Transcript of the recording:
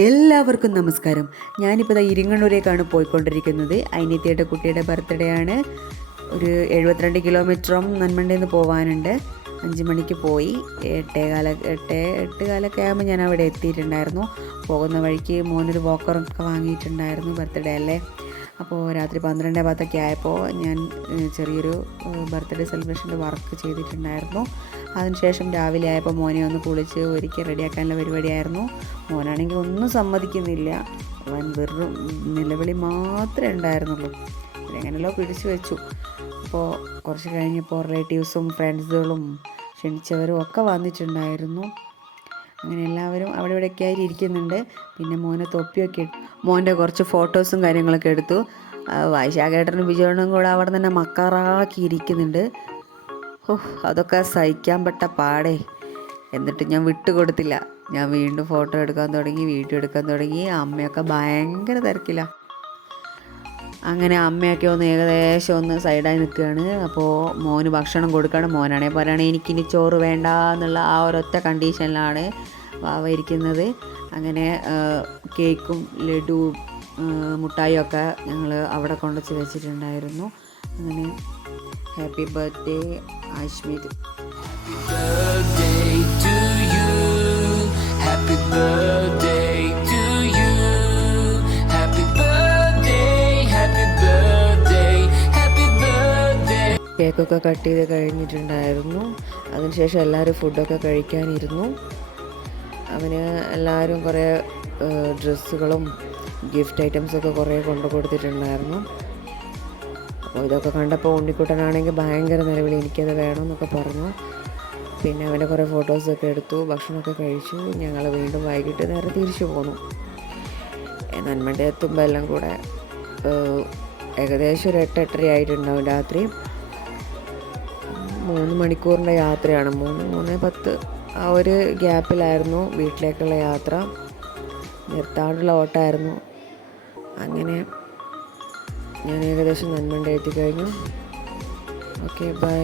എല്ലാവർക്കും നമസ്കാരം. ഞാനിപ്പോൾ ഇരിങ്ങണ്ണൂരേക്കാണ് പോയിക്കൊണ്ടിരിക്കുന്നത്. അനിയത്തിയുടെ കുട്ടിയുടെ ബർത്ത്ഡേ ആണ്. ഒരു 72 കിലോമീറ്ററും നന്മണ്ടയിൽ നിന്ന് പോകാനുണ്ട്. 5 മണിക്ക് പോയി 8 കാലൊക്കെ ആകുമ്പോൾ ഞാൻ അവിടെ എത്തിയിട്ടുണ്ടായിരുന്നു. പോകുന്ന വഴിക്ക് മോനൊരു വോക്കറൊക്കെ വാങ്ങിയിട്ടുണ്ടായിരുന്നു, ബർത്ത്ഡേ അല്ലേ. അപ്പോൾ രാത്രി 12:10 ആയപ്പോൾ ഞാൻ ചെറിയൊരു ബർത്ത്ഡേ സെലിബ്രേഷൻ്റെ വർക്ക് ചെയ്തിട്ടുണ്ടായിരുന്നു. അതിനുശേഷം രാവിലെ ആയപ്പോൾ മോനെ ഒന്ന് കുളിച്ച് ഒരുക്കി റെഡിയാക്കാനുള്ള പരിപാടിയായിരുന്നു. മോനാണെങ്കിൽ ഒന്നും സമ്മതിക്കുന്നില്ല. അവൻ വെറും നിലവിളി മാത്രമേ ഉണ്ടായിരുന്നുള്ളൂ. എങ്ങനെയല്ലോ പിടിച്ചു വെച്ചു. അപ്പോൾ കുറച്ച് കഴിഞ്ഞപ്പോൾ റിലേറ്റീവ്സും ഫ്രണ്ട്സുകളും ക്ഷണിച്ചവരും ഒക്കെ വന്നിട്ടുണ്ടായിരുന്നു. അങ്ങനെ എല്ലാവരും അവിടെ ഇവിടെയൊക്കെ ആയിട്ട് ഇരിക്കുന്നുണ്ട്. പിന്നെ മോനെ തൊപ്പിയൊക്കെ മോൻ്റെ കുറച്ച് ഫോട്ടോസും കാര്യങ്ങളൊക്കെ എടുത്തു. വൈശാഖേട്ടനും ബിജുവേട്ടനും കൂടെ അവിടെ തന്നെ മക്കാറാക്കി ഇരിക്കുന്നുണ്ട്. അതൊക്കെ സഹിക്കാൻ പെട്ട പാടേ. എന്നിട്ട് ഞാൻ വിട്ടുകൊടുത്തില്ല. ഞാൻ വീണ്ടും ഫോട്ടോ എടുക്കാൻ തുടങ്ങി, വീഡിയോ എടുക്കാൻ തുടങ്ങി. അമ്മയൊക്കെ ഭയങ്കര തിരക്കില്ല. അങ്ങനെ അമ്മയൊക്കെ ഏകദേശം ഒന്ന് സൈഡായി നിൽക്കുകയാണ്. അപ്പോൾ മോന് ഭക്ഷണം കൊടുക്കണം. മോനാണെങ്കിൽ പറയുകയാണെങ്കിൽ എനിക്കിനി ചോറ് വേണ്ട എന്നുള്ള ആ ഒരൊറ്റ കണ്ടീഷനിലാണ് വാവ ഇരിക്കുന്നത്. അങ്ങനെ കേക്കും ലഡുവും മുട്ടായിയൊക്കെ ഞങ്ങൾ അവിടെ കൊണ്ടുവച്ച് വെച്ചിട്ടുണ്ടായിരുന്നു. അങ്ങനെ ഹാപ്പി ബർത്ത്ഡേ ആശ്മിത്. കേക്കൊക്കെ കട്ട് ചെയ്ത് കഴിഞ്ഞിട്ടുണ്ടായിരുന്നു. അതിനുശേഷം എല്ലാവരും ഫുഡൊക്കെ കഴിക്കാനിരുന്നു. അവന് എല്ലാവരും കുറേ ഡ്രസ്സുകളും ഗിഫ്റ്റ് ഐറ്റംസൊക്കെ കുറേ കൊണ്ടു കൊടുത്തിട്ടുണ്ടായിരുന്നു. അപ്പോൾ ഇതൊക്കെ കണ്ടപ്പോൾ ഉണ്ണിക്കുട്ടനാണെങ്കിൽ ഭയങ്കര നിലവിളി, എനിക്കത് വേണമെന്നൊക്കെ പറഞ്ഞു. പിന്നെ അവൻ്റെ കുറേ ഫോട്ടോസൊക്കെ എടുത്തു, ഭക്ഷണമൊക്കെ കഴിച്ചു. ഞങ്ങൾ വീണ്ടും വൈകിട്ട് നേരെ തിരിച്ചു പോന്നു. നന്മണ്ട എത്തുമ്പോൾ എല്ലാം കൂടെ ഏകദേശം ഒരു 8-8:30 ആയിട്ടുണ്ടാവും രാത്രി. 3 മണിക്കൂറിൻ്റെ യാത്രയാണ്. 3-3:10 ആ ഒരു ഗ്യാപ്പിലായിരുന്നു വീട്ടിലേക്കുള്ള യാത്ര. നിർത്താണ്ടുള്ള ഓട്ടമായിരുന്നു. അങ്ങനെ ഞാൻ ഏകദേശം നന്മണ്ട എത്തിക്കഴിഞ്ഞു. Okay, by.